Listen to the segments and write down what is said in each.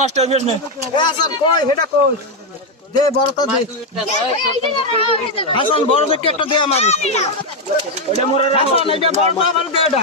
Master বেশ নেই দে বড়টা দে হাসান বড় দেখে একটা দে আমারে। এটা মোরে হাসান এটা বড়টা আমার দে এটা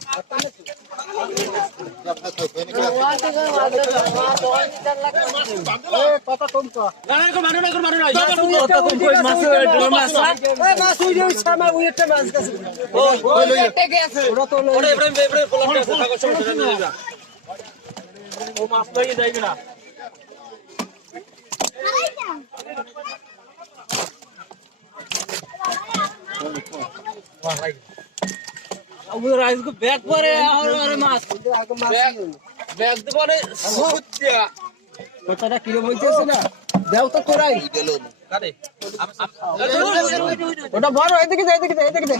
ও মাছ লই যাইবে না ওই রাইস কো ব্যাগ করে আর আর মাছ কথাটা কি বলতেছ না দেও তো তোরাই ওটা বড় এদিকে এদিকে এদিকে দে